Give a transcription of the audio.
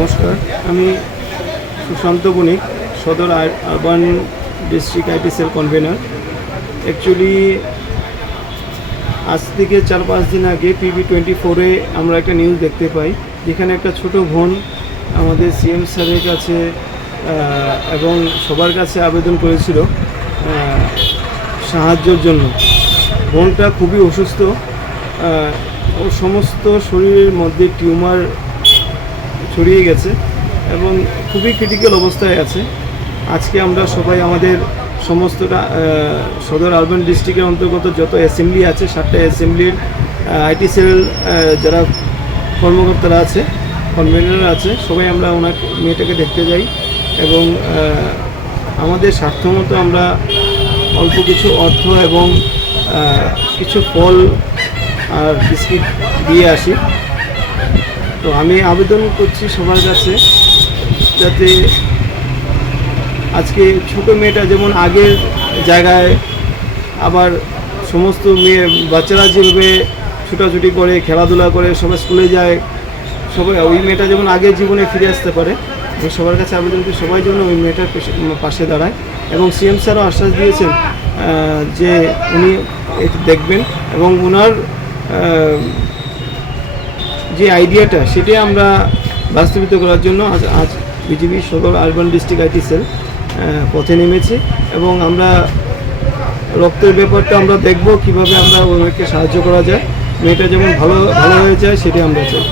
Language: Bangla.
নমস্কার, আমি সুশান্ত বণিক, সদর urban district IT cell convener. Actually আজ থেকে 4-5 দিন আগে PB24-এ আমরা একটা নিউজ দেখতে পাই, যেখানে একটা ছোট বোন আমাদের CM স্যারের কাছে এবং সবার কাছে আবেদন করেছিল সাহায্যের জন্য। বোনটা খুবই অসুস্থ, ওর সমস্ত শরীরের মধ্যে টিউমার ছড়িয়ে গেছে এবং খুবই ক্রিটিক্যাল অবস্থায় আছে। আজকে আমরা সবাই আমাদের সমস্তটা সদর আরবান ডিস্ট্রিক্টের অন্তর্গত যত অ্যাসেম্বলি আছে, 7টা অ্যাসেম্বলির আইটি সেল যারা কর্মকর্তারা আছে, কনভেনার আছে, সবাই আমরা ওনার মেয়েটাকে দেখতে যাই এবং আমাদের সাধ্যমতো আমরা অল্প কিছু অর্থ এবং কিছু ফল আর বিস্কিট দিয়ে আসি। তো আমি আবেদন করছি সবার কাছে, যাতে আজকে ছোটো মেয়েটা যেমন আগের জায়গায় আবার সমস্ত বাচ্চারা যেভাবে ছুটাছুটি করে, খেলাধুলা করে, সবাই স্কুলে যায়, সবাই ওই মেয়েটা যেমন আগের জীবনে ফিরে আসতে পারে। আমি সবার কাছে আবেদন করি সবাই জন্য ওই মেয়েটার পাশে দাঁড়ায় এবং CM স্যারও আশ্বাস দিয়েছেন যে উনি দেখবেন এবং ওনার যে আইডিয়াটা সেটাই আমরা বাস্তবিত করার জন্য আজ বিজেপি সদর আরবান ডিস্ট্রিক্ট আইটি সেল পথে নেমেছে এবং আমরা রক্তের ব্যাপারটা আমরা দেখব, কিভাবে আমরা ওই মেয়েকে সাহায্য করা যায়, মেয়েটা যেমন ভালো হয়ে যায় সেটাই আমরা চাই।